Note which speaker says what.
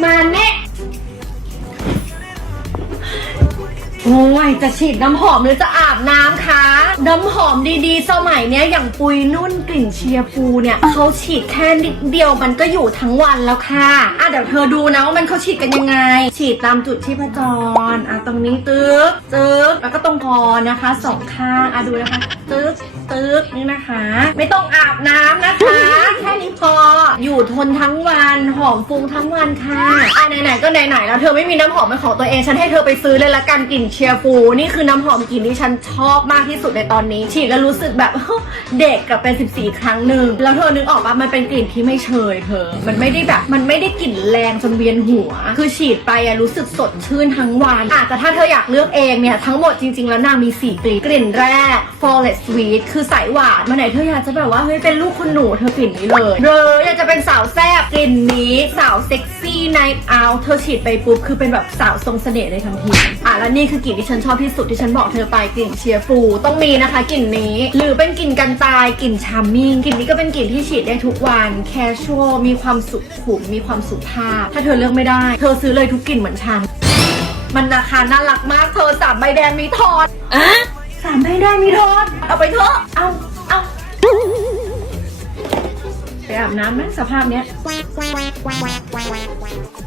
Speaker 1: ม โอ้ยจะฉีดน้ำหอมหรือจะอาบน้ำคะ น้ำหอมดีๆ สมัยเนี้ยอย่างปุยนุ่นกลิ่นเชียร์ฟูเนี่ยเขาฉีดแค่นิดเดียวมันก็อยู่ทั้งวันแล้วค่ะ อะเดี๋ยวเธอดูนะว่ามันเขาฉีดกันยังไง ฉีดตามจุดที่พจรอะตรงนี้ตึ๊กตึ๊กแล้วก็ตรงคอนะคะสองข้างอะดูนะคะตึ๊กตึ๊กนี่นะคะ ไม่ต้องอาบน้ำนะคะแค่นี้พออยู่ทนทั้งวันหอมฟุ้งทั้งวันค่ะอะไหนๆก็ไหนๆแล้วเธอไม่มีน้ำหอมเป็นของตัวเองฉันให้เธอไปซื้อเลยละกันกลิ่นเชียร์ฟูนี่คือน้ำหอมกลิ่นที่ฉันชอบมากที่สุดในตอนนี้ ฉีดแล้วรู้สึกแบบ เด็กกับเป็น 14 ครั้งหนึ่ง แล้วเธอนึกออกปะมันเป็นกลิ่นที่ไม่เชยเธอ มันไม่ได้แบบมันไม่ได้กลิ่นแรงจนเวียนหัว คือฉีดไปอะรู้สึกสดชื่นทั้งวันอะแต่ถ้าเธออยากเลือกเองเนี่ยทั้งหมดจริงๆ แล้วนางมี 4 กลิ่น กลิ่นแรก Forest Sweet คือสายหวานมาไหนเธออยากจะแบบว่าเฮ้ยเป็นลูกคุณหนูเธอกลิ่นนี้เลยหรืออยากจะเป็นสาวแซ่บกลิ่นนี้สาวเซ็กซี่ Night Out เธอฉีดไปปุ๊บคือเป็นแบบสาวทรงเสน่ห์ในทันทีอะแล้วนี่คือกลิ่นที่ฉันชอบที่สุดที่ฉันบอกเธอไปกลิ่นเชียร์ฟูต้องมีนะคะกลิ่นนี้ หรือเป็นกลิ่นกันตายกลิ่นชาร์มมิ่งกลิ่นนี้ก็เป็นกลิ่นที่ฉีดได้ทุกวันแคชชวลมีความสุขุมมีความสุภาพ ถ้าเธอเลือกไม่ได้ เธอซื้อเลยทุกกลิ่นเหมือนฉันมันราคาน่ารักมากเธอสามใบแดงมีทอนอะสามใบแดงมีทอนเอาไปเถอะเอาเอาไปอาบน้ำไหมสภาพเนี้ย